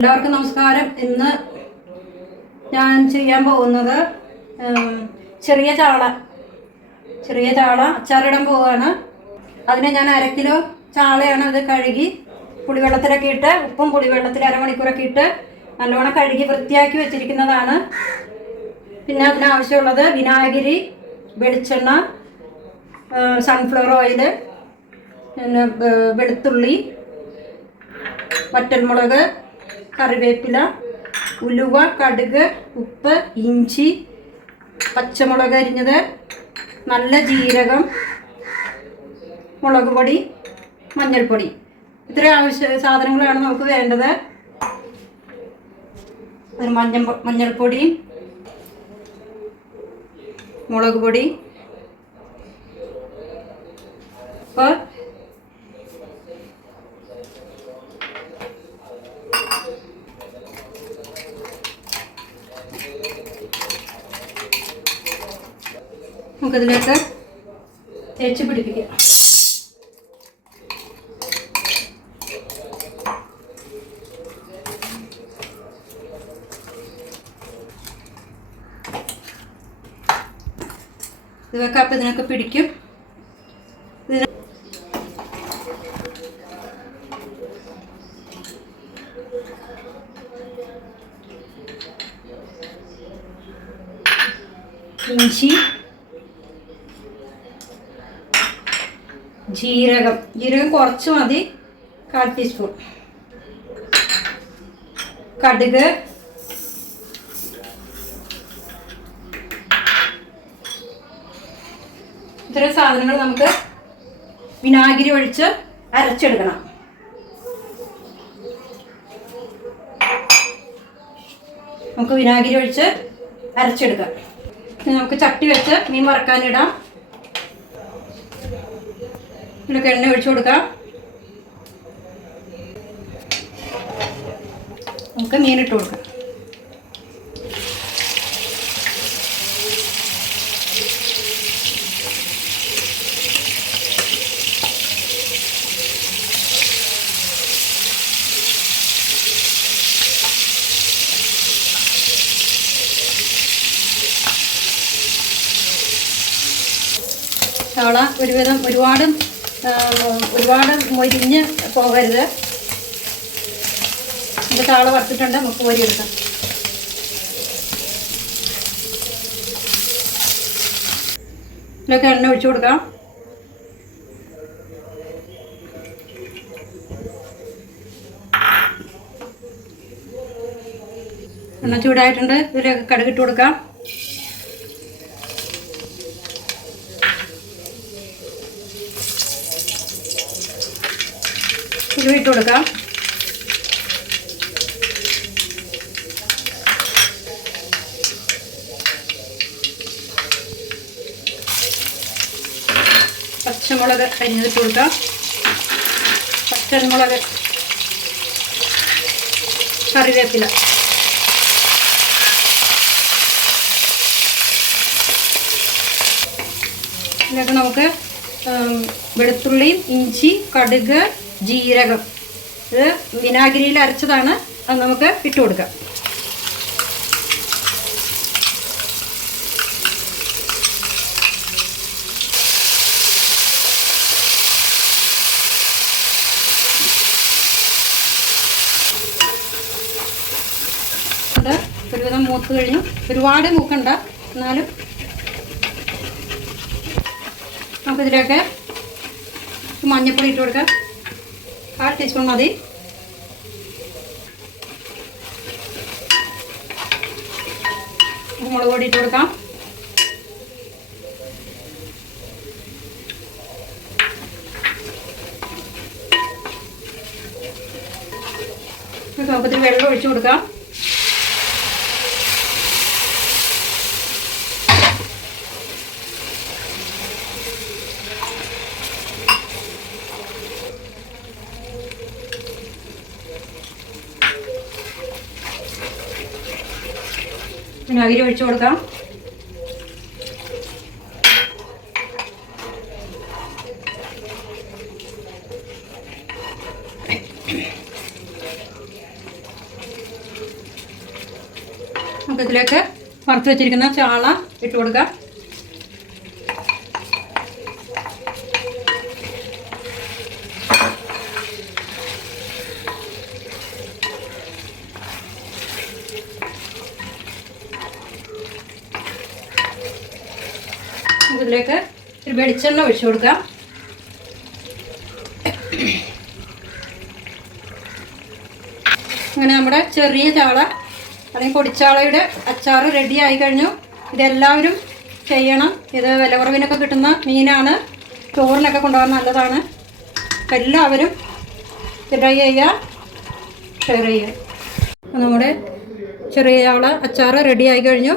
എല്ലാവർക്കും നമസ്കാരം. ഇന്ന് ഞാൻ ചെയ്യാൻ പോകുന്നത് ചെറിയ ചാള അച്ചാറിടാൻ പോവുകയാണ്. അതിന് ഞാൻ 1/2 കിലോ ചാളയാണ്. അത് കഴുകി പുളിവെള്ളത്തിലൊക്കെ ഇട്ട് ഉപ്പും പുളിവെള്ളത്തിൽ അരമണിക്കൂറൊക്കെ ഇട്ട് നല്ലോണം കഴുകി വൃത്തിയാക്കി വെച്ചിരിക്കുന്നതാണ്. പിന്നെ അതിനാവശ്യമുള്ളത് വിനാഗിരി, വെളിച്ചെണ്ണ, സൺഫ്ലവർ ഓയിൽ, പിന്നെ വെളുത്തുള്ളി, വറ്റൽമുളക്, കറിവേപ്പില, ഉലുവ, കടുക്, ഉപ്പ്, ഇഞ്ചി, പച്ചമുളക് അരിഞ്ഞത്, നല്ല ജീരകം, മുളക് പൊടി, മഞ്ഞൾപ്പൊടി. ഇത്രയും സാധനങ്ങളാണ് നമുക്ക് വേണ്ടത്. മഞ്ഞൾപ്പൊടി, മുളക് പൊടി, ഉപ്പ്, നമുക്കതിലേക്ക് തേച്ച് പിടിപ്പിക്കാം. ഇതൊക്കെ അപ്പം ഇതിനൊക്കെ പിടിക്കും. ഇഞ്ചി, ജീരകം കുറച്ച് മതി, 1/4 ടീസ്പൂൺ. കടുക്, ഇത്രയും സാധനങ്ങൾ നമുക്ക് വിനാഗിരി ഒഴിച്ച് അരച്ചെടുക്കണം. നമുക്ക് വിനാഗിരി ഒഴിച്ച് അരച്ചെടുക്കാം. നമുക്ക് ചട്ടി വെച്ച് മീൻ വറക്കാനിടാം. ഇതിലൊക്കെ എണ്ണ ഒഴിച്ചു കൊടുക്കാം. നമുക്ക് മീനിട്ട് കൊടുക്കാം. ചാള ഒരുവിധം ഒരുപാട് മൊരിഞ്ഞ് പോകരുത്. ഇത് ചാള വറുത്തിട്ടുണ്ട്, നമുക്ക് കോരിയെടുക്കാം. ഇതിലൊക്കെ എണ്ണ ഒഴിച്ചു കൊടുക്കാം. എണ്ണ ചൂടായിട്ടുണ്ട്. ഇതിലൊക്കെ കടുകിട്ട് കൊടുക്കാം. ഉലുവ ഇട്ട് കൊടുക്കാം. പച്ചമുളക് അരിഞ്ഞിട്ട് കൊടുക്കാം. പച്ചമുളക്, കറിവേപ്പില, ഇതിലൊക്കെ നമുക്ക് വെളുത്തുള്ളിയും ഇഞ്ചി, കടുക്, ജീരകം, ഇത് വിനാഗിരിയിൽ അരച്ചതാണ്. അത് നമുക്ക് ഇട്ട് കൊടുക്കാം. ഒരുവിധം മൂത്ത് കഴിഞ്ഞു. ഒരുപാട് മൂക്കണ്ട, എന്നാലും നമുക്കിതിലൊക്കെ മഞ്ഞൾപ്പൊടി ഇട്ട് കൊടുക്കാം. 1/4 ടീസ്പൂൺ മതി. മുളക് പൊടി ഇട്ട് കൊടുക്കാം. നമുക്കിതിൽ വെള്ളം ഒഴിച്ചു കൊടുക്കാം. വിനാഗിരി ഒഴിച്ചു കൊടുക്കാം. നമുക്ക് ഇതിലേക്ക് വറുത്ത് വെച്ചിരിക്കുന്ന ചാള ഇട്ട് കൊടുക്കാം. ഇതിലേക്ക് ഒരു വെളിച്ചെണ്ണ ഒഴിച്ചു കൊടുക്കാം. അങ്ങനെ നമ്മുടെ ചെറിയ ചാള അല്ലെങ്കിൽ പൊടിച്ചാളയുടെ അച്ചാർ റെഡി ആയി കഴിഞ്ഞു. ഇതെല്ലാവരും ചെയ്യണം. ഇത് വില കുറവിനൊക്കെ കിട്ടുന്ന മീനാണ്. ചോറിനൊക്കെ കൊണ്ടുപോകാൻ നല്ലതാണ്. അപ്പം എല്ലാവരും ട്രൈ ചെയ്യുക, ഷെയർ ചെയ്യുക. നമ്മുടെ ചെറിയ ചാള അച്ചാർ റെഡി ആയി കഴിഞ്ഞു.